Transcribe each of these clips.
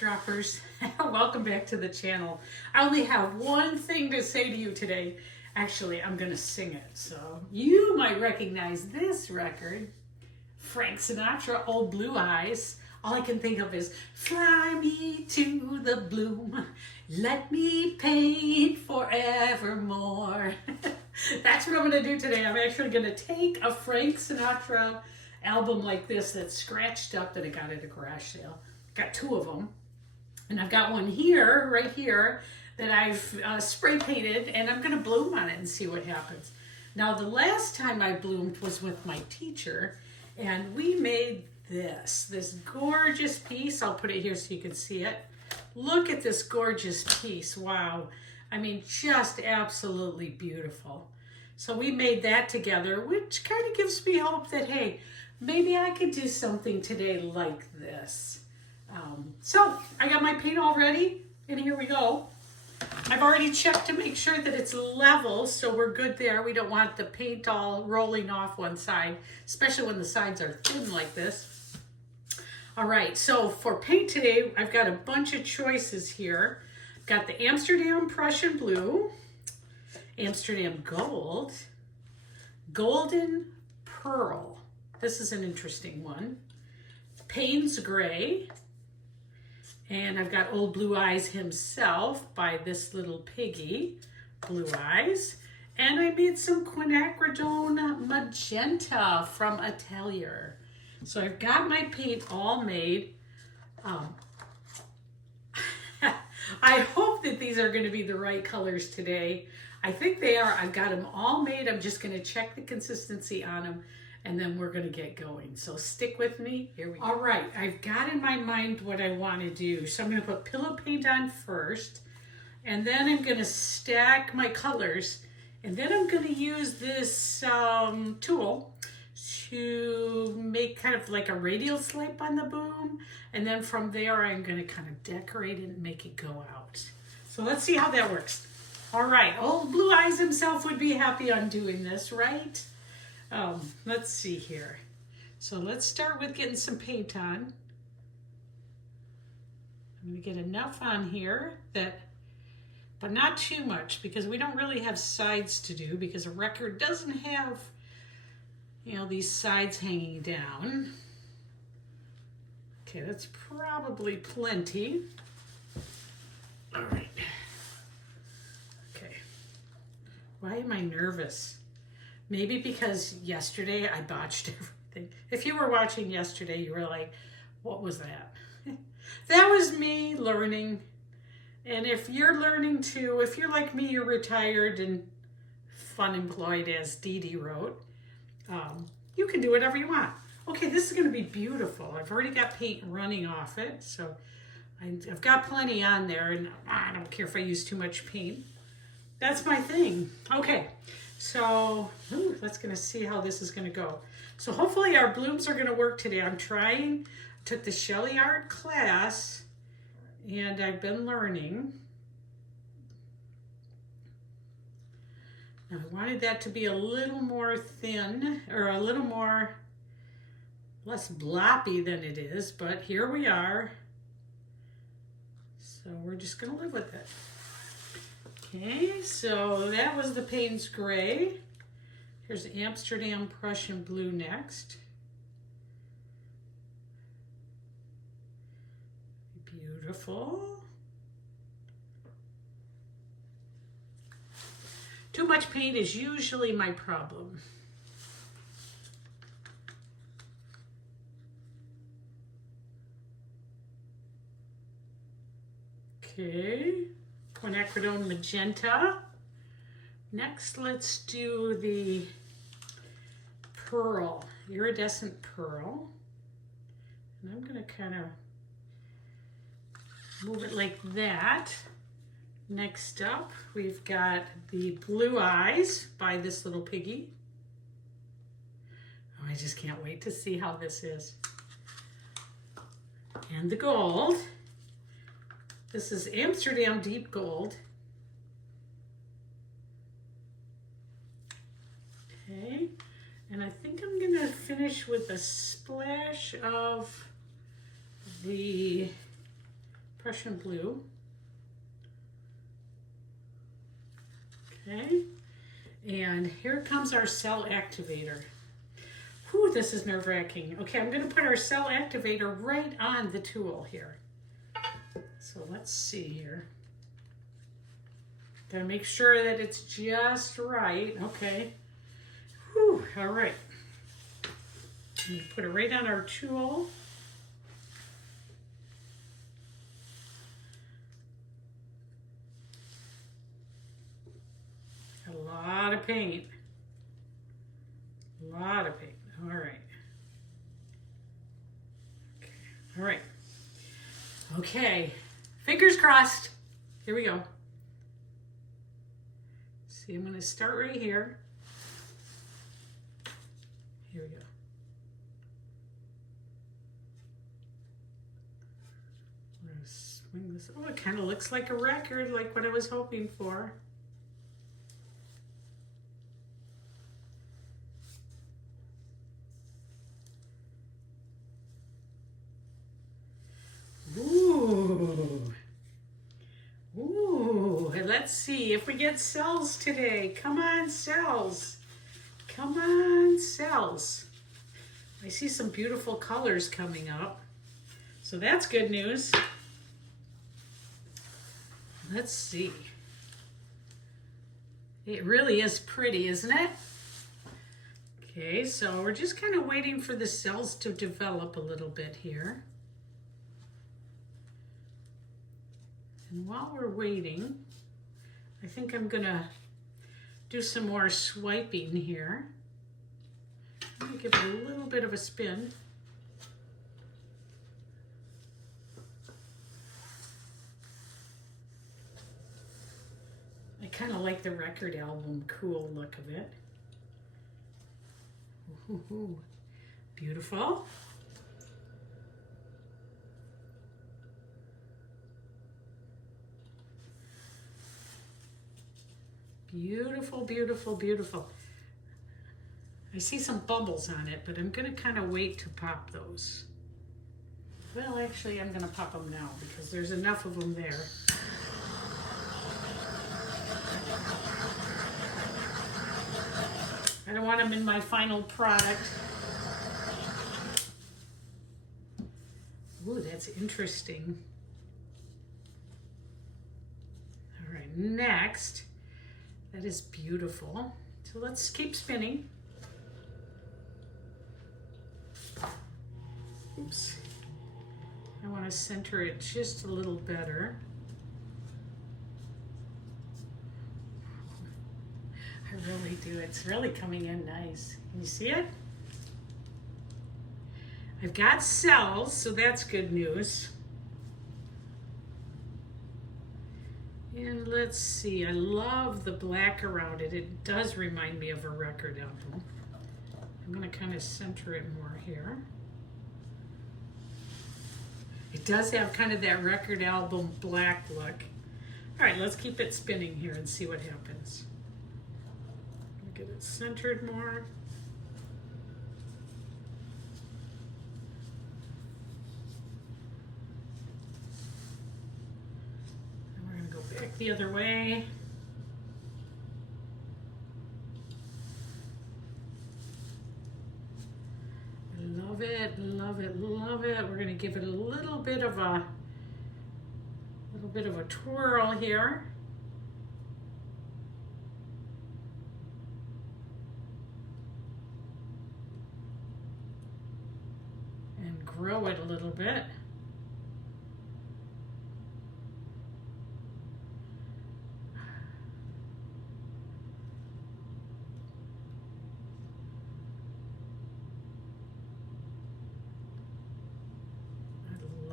droppers. Welcome back to the channel. I only have one thing to say to you today. Actually, I'm going to sing it. So you might recognize this record. Frank Sinatra, Old Blue Eyes. All I can think of is, fly me to the bloom, let me paint forevermore. That's what I'm going to do today. I'm actually going to take a Frank Sinatra album like this that's scratched up that I got at a garage sale. Got two of them. And I've got one here, right here, that I've spray painted, and I'm going to bloom on it and see what happens. Now, the last time I bloomed was with my teacher, and we made this gorgeous piece. I'll put it here so you can see it. Look at this gorgeous piece. Wow. I mean, just absolutely beautiful. So we made that together, which kind of gives me hope that, hey, maybe I could do something today like this. So I got my paint all ready, and here we go. I've already checked to make sure that it's level, so we're good there. We don't want the paint all rolling off one side, especially when the sides are thin like this. All right, so for paint today, I've got a bunch of choices here. I've got the Amsterdam Prussian Blue, Amsterdam Gold, Golden Pearl. This is an interesting one. Payne's Gray. And I've got Old Blue Eyes himself by this little piggy, Blue Eyes. And I made some quinacridone magenta from Atelier. So I've got my paint all made. I hope that these are going to be the right colors today. I think they are. I've got them all made. I'm just going to check the consistency on them, and then we're going to get going. So stick with me. Here we go. All right, I've got in my mind what I want to do. So I'm going to put pillow paint on first, and then I'm going to stack my colors, and then I'm going to use this tool to make kind of like a radial slope on the boom, and then from there I'm going to kind of decorate it and make it go out. So let's see how that works. All right, Old Blue Eyes himself would be happy on doing this, right? Let's see here. So let's start with getting some paint on. I'm going to get enough on here but not too much, because we don't really have sides to do, because a record doesn't have, these sides hanging down. Okay, that's probably plenty. All right. Okay. Why am I nervous? Maybe because yesterday I botched everything. If you were watching yesterday, you were like, what was that? That was me learning. And if you're learning too, if you're like me, you're retired and unemployed, as Dee Dee wrote, you can do whatever you want. Okay, this is going to be beautiful. I've already got paint running off it, so I've got plenty on there, and I don't care if I use too much paint. That's my thing. Okay. So let's gonna see how this is gonna go. So hopefully our blooms are gonna work today. I'm trying, took the sheleeart class, and I've been learning. Now, I wanted that to be a little more thin, or a little more, less bloppy than it is, but here we are. So we're just gonna live with it. Okay, so that was the Payne's Gray. Here's the Amsterdam Prussian Blue next. Beautiful. Too much paint is usually my problem. Okay. Quinacridone magenta. Next, let's do the pearl, iridescent pearl. And I'm going to kind of move it like that. Next up, we've got the Blue Eyes by this little piggy. Oh, I just can't wait to see how this is. And the gold. This is Amsterdam Deep Gold. Okay, and I think I'm gonna finish with a splash of the Prussian blue. Okay, and here comes our cell activator. Whew, this is nerve-wracking. Okay, I'm going to put our cell activator right on the tool here. So let's see here. Gotta make sure that it's just right. Okay. Whew, all right. And put it right on our tool. A lot of paint. A lot of paint. All right. Okay. All right. Okay. Fingers crossed. Here we go. See, I'm going to start right here. Here we go. I'm going to swing this. Oh, it kind of looks like a record, like what I was hoping for. Ooh. Ooh, let's see if we get cells today. Come on, cells. Come on, cells. I see some beautiful colors coming up. So that's good news. Let's see. It really is pretty, isn't it? Okay, so we're just kind of waiting for the cells to develop a little bit here. And while we're waiting, I think I'm gonna do some more swiping here. Let me give it a little bit of a spin. I kind of like the record album cool look of it. Ooh, beautiful. Beautiful, beautiful, beautiful. I see some bubbles on it, but I'm going to kind of wait to pop those. Well, actually, I'm going to pop them now because there's enough of them there. I don't want them in my final product. Ooh, that's interesting. All right, next. That is beautiful. So let's keep spinning. Oops. I want to center it just a little better. I really do. It's really coming in nice. Can you see it? I've got cells, so that's good news. And let's see, I love the black around it. It does remind me of a record album. I'm going to kind of center it more here. It does have kind of that record album black look. All right, let's keep it spinning here and see what happens. Get it centered more. And we're going to go back the other way. Love it, love it, love it. We're going to give it a little bit of a twirl here. And grow it a little bit.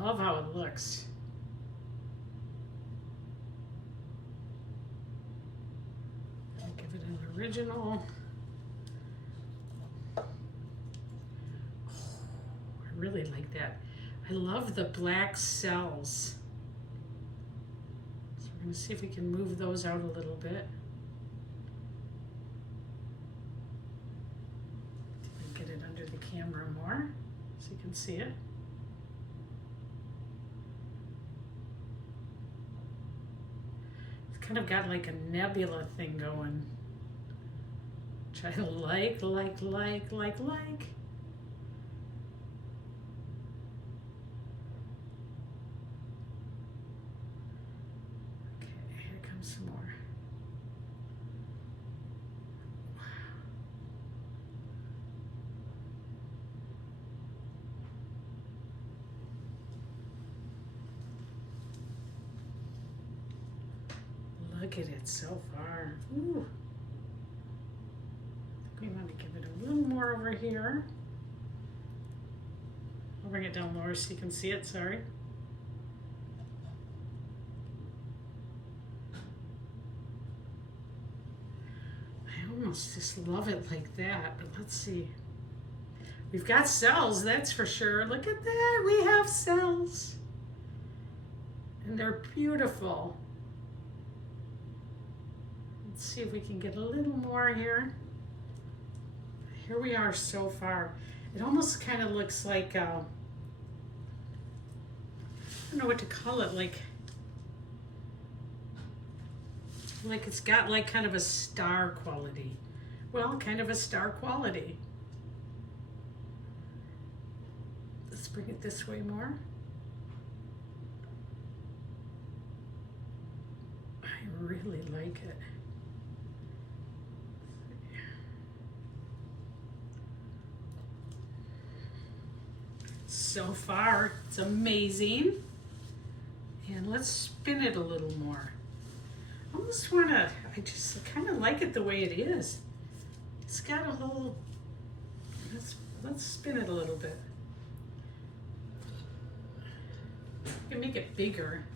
Love how it looks. I'll give it an original. Oh, I really like that. I love the black cells. So we're going to see if we can move those out a little bit. Get it under the camera more so you can see it. Kind of got like a nebula thing going. Which I like. Okay, here comes some more. Look at it so far. Ooh. I think we want to give it a little more over here. I'll bring it down lower so you can see it, sorry. I almost just love it like that, but let's see. We've got cells, that's for sure. Look at that, we have cells. And they're beautiful. Let's see if we can get a little more here. Here we are so far. It almost kind of looks like, I don't know what to call it, like it's got like kind of a star quality. Well, kind of a star quality. Let's bring it this way more. I really like it. So far, it's amazing. And let's spin it a little more. I almost want to, I just kind of like it the way it is. It's got a whole, let's spin it a little bit. I can make it bigger.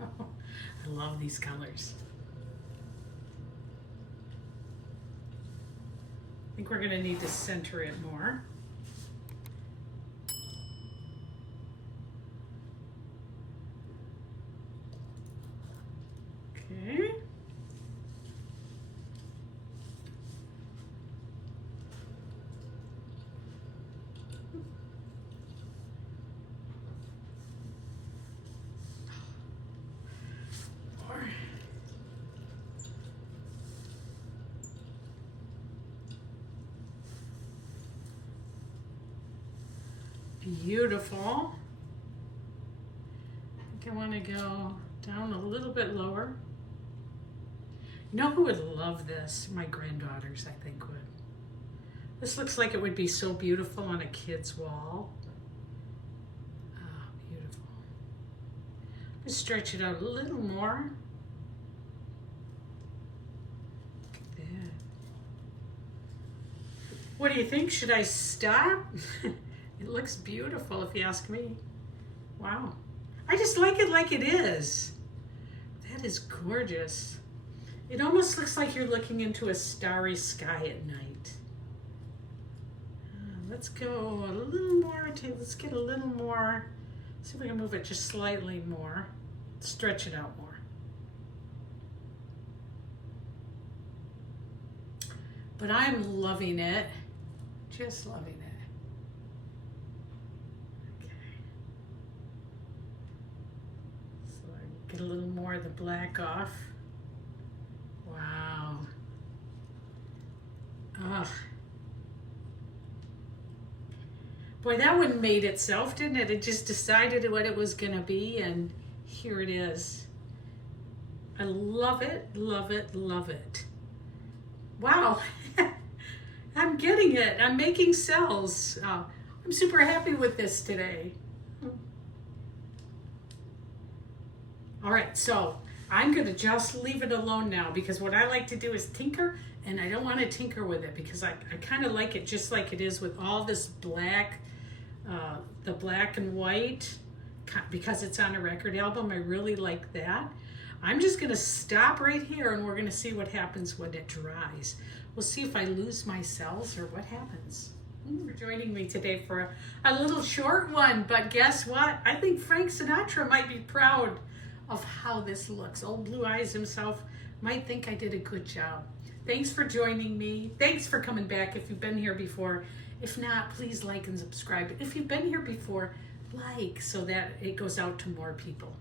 I love these colors. I think we're going to need to center it more. Okay. Beautiful. I think I want to go down a little bit lower. You know who would love this? My granddaughters, I think, would. This looks like it would be so beautiful on a kid's wall. Oh, beautiful. Let's stretch it out a little more. Look at that. What do you think? Should I stop? It looks beautiful if you ask me. Wow. I just like it is. That is gorgeous. It almost looks like you're looking into a starry sky at night. Let's go a little more. Let's get a little more. See if we can move it just slightly more. Stretch it out more. But I'm loving it. Just loving it. Get a little more of the black off. Wow. Ugh. Boy, that one made itself, didn't it? It just decided what it was gonna be, and here it is. I love it, love it, love it. Wow. I'm getting it. I'm making cells. I'm super happy with this today. All right, so I'm gonna just leave it alone now because what I like to do is tinker, and I don't want to tinker with it because I kind of like it just like it is with all this black, the black and white, because it's on a record album. I really like that. I'm just gonna stop right here and we're gonna see what happens when it dries. We'll see if I lose my cells or what happens. For joining me today for a little short one, but guess what? I think Frank Sinatra might be proud of how this looks. Old Blue Eyes himself might think I did a good job. Thanks for joining me. Thanks for coming back if you've been here before. If not, please like and subscribe. If you've been here before, like so that it goes out to more people.